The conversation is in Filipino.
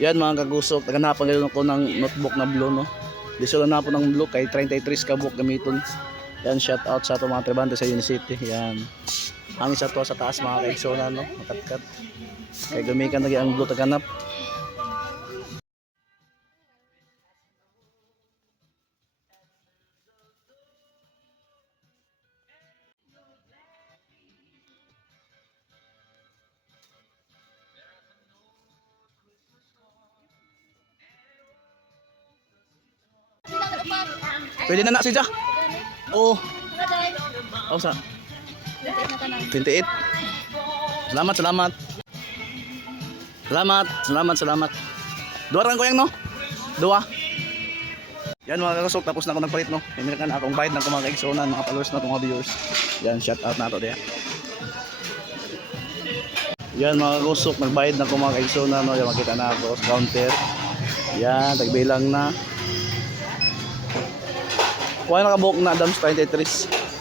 Yan mga kagusok, naganapan ngayon ako ng notebook na blue no. Di sila na po ng blue kay 33 ka book gamiton. Yan shout out sa ato mga tribante sa Unicity. Yan. Ang isa to sa taas mga kaigsona no, makatkat. Kay gumikan lagi ang blue taganap. Pwede na na si Jack. Oo. Oh, sa 28. Salamat, salamat. Salamat, salamat, salamat. Dua ran ko yang no? Dua. Yan mga kakasok, tapos na ako nagpalit no. Hindi na akong bayad ng mga kaigsonan, mga followers na mga viewers. Yan, shout out na to diya. Yan mga kakasok, nagbayad na ako mga kaigsonan no. Yan makita na ako counter. Yan, tagbilang na. Wala nakabuhok na Adams 23.